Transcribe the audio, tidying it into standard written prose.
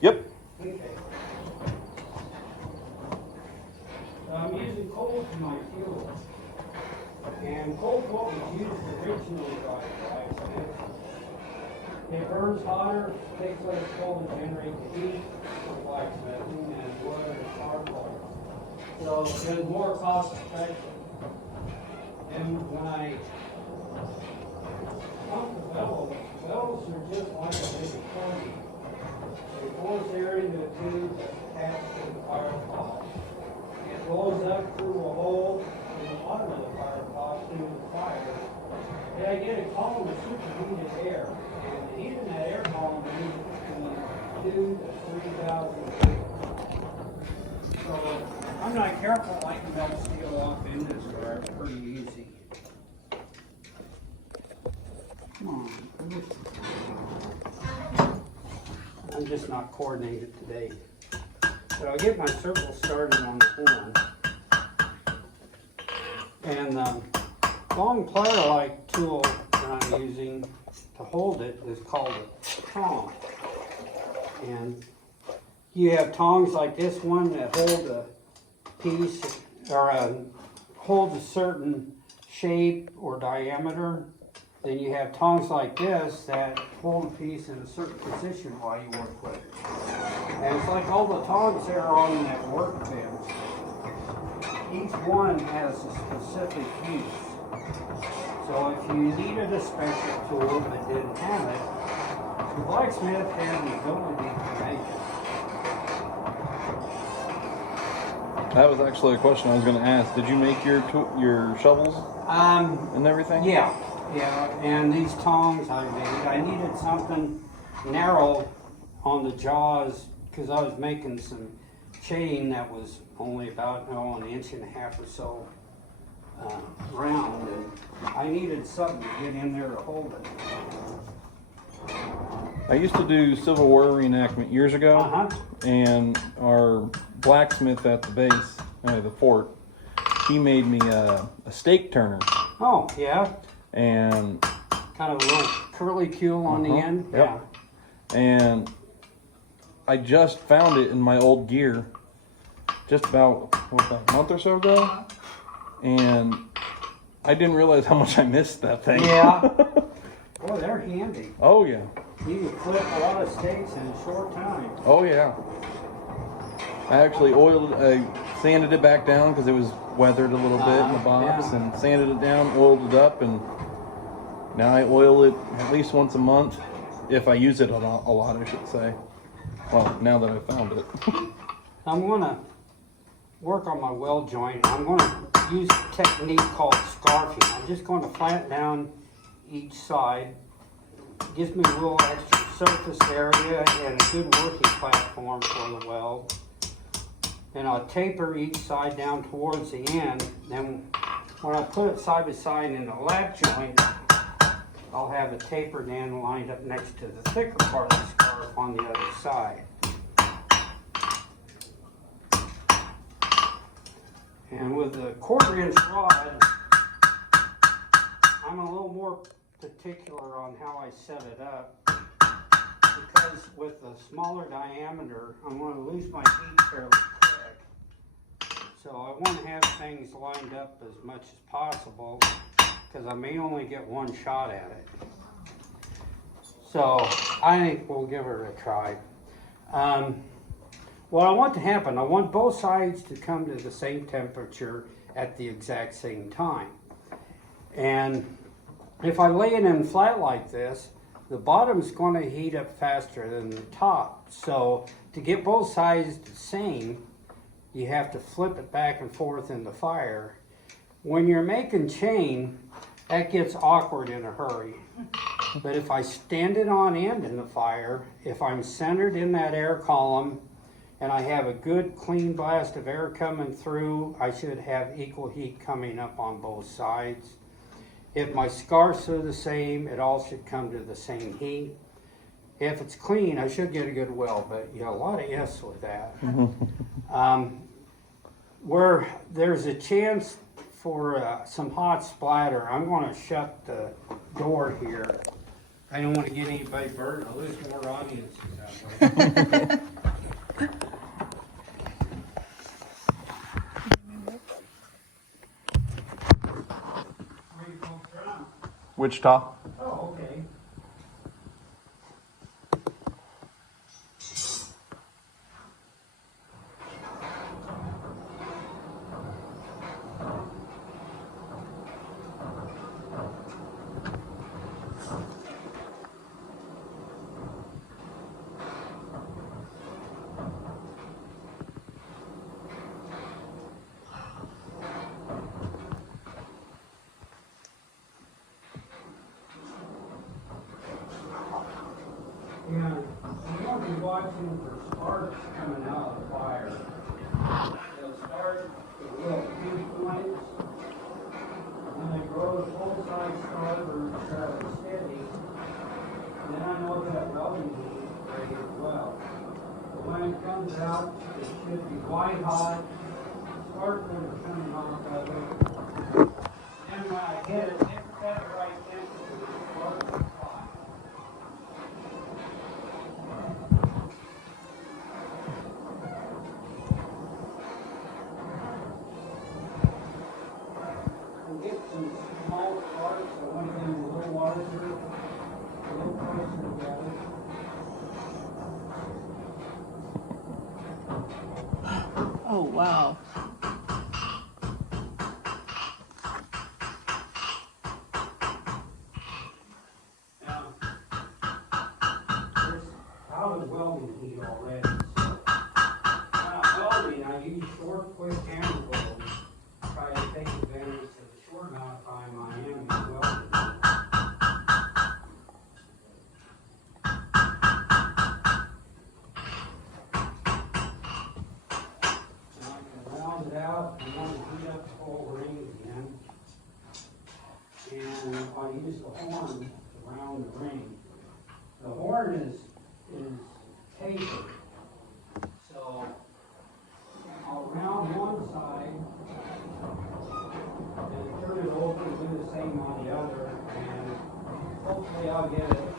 Yep. Okay. I'm using coal for my fuel. And coal what was used originally by Blacksmith. It burns hotter, takes less coal to generate the heat for blacksmithing and wood and charcoal. So it's more cost effective. And when I pump the bellows are just like a big accordion. They force air into a tube that's attached to the fire pot. It blows up through a hole in the bottom of the fire pot through the fire. And I get a column of superheated air. And the heat in that air column moves between 2,000 to 3,000 feet. So I'm not careful, I can melt steel off in this fire pretty easy. Come on. I'm just not coordinated today. But I'll get my circle started on the horn. And the long plier-like tool that I'm using to hold it is called a tong. And you have tongs like this one that hold a piece or hold a certain shape or diameter. Then you have tongs like this that hold a piece in a certain position while you work with it. And it's like all the tongs that are on that workbench. Each one has a specific use. So if you needed a special tool but didn't have it, the blacksmith had the ability to make it. That was actually a question I was going to ask. Did you make your shovels and everything? Yeah, and these tongs I made. I needed something narrow on the jaws because I was making some chain that was only about an inch and a half or so round, and I needed something to get in there to hold it. I used to do Civil War reenactment years ago, and our blacksmith at the base, the fort, he made me a stake turner. Oh, yeah. And kind of a little curly cue on the end. Yep. Yeah. And I just found it in my old gear just about a month or so ago, and I didn't realize how much I missed that thing. Yeah. Boy, they're handy. Oh yeah. You can flip a lot of steaks in a short time. Oh yeah. I actually sanded it back down because it was weathered a little bit in the box, and sanded it down, oiled it up, and now I oil it at least once a month, if I use it a lot, I should say. Well, now that I found it. I'm going to work on my weld joint. I'm going to use a technique called scarfing. I'm just going to flatten down each side. It gives me a little extra surface area and a good working platform for the weld. And I'll taper each side down towards the end. Then when I put it side by side in a lap joint, I'll have a tapered end lined up next to the thicker part of the scarf on the other side. And with the 1/4 inch rod, I'm a little more particular on how I set it up, because with the smaller diameter, I'm going to lose my heat fairly quick. So I want to have things lined up as much as possible, because I may only get one shot at it. So I think we'll give it a try. What I want to happen, I want both sides to come to the same temperature at the exact same time. And if I lay it in flat like this, the bottom's going to heat up faster than the top. So to get both sides the same, you have to flip it back and forth in the fire. When you're making chain, that gets awkward in a hurry. But if I stand it on end in the fire, if I'm centered in that air column, and I have a good clean blast of air coming through, I should have equal heat coming up on both sides. If my scarves are the same, it all should come to the same heat. If it's clean, I should get a good weld, but you know, a lot of ifs with that. Where there's a chance for some hot splatter, I'm going to shut the door here. I don't want to get anybody burned. I'll lose more audience that way. Wichita. Oh, okay. Yeah, you won't be watching for sparks coming out of the fire. They'll start with little pinpoints. When they grow to full-size starter steady, then I know that welding heat is ready as well. But when it comes out, it should be white hot, sparklers are coming off of it. Then when I hit it, it's at the right temperature, the spark will fly. And get some small sparks, I want them a little larger, a little closer together. Oh, wow. Now, it's out of welding heat already. So when I'm welding, I use short, quick hammer blows to try to take advantage of the short amount of time I am in welding. Now I can round it out. I want to heat up the whole ring again. And I use the horn to round the ring. The horn is tapered. So I'll round one side and turn it over and do the same on the other, and hopefully I'll get it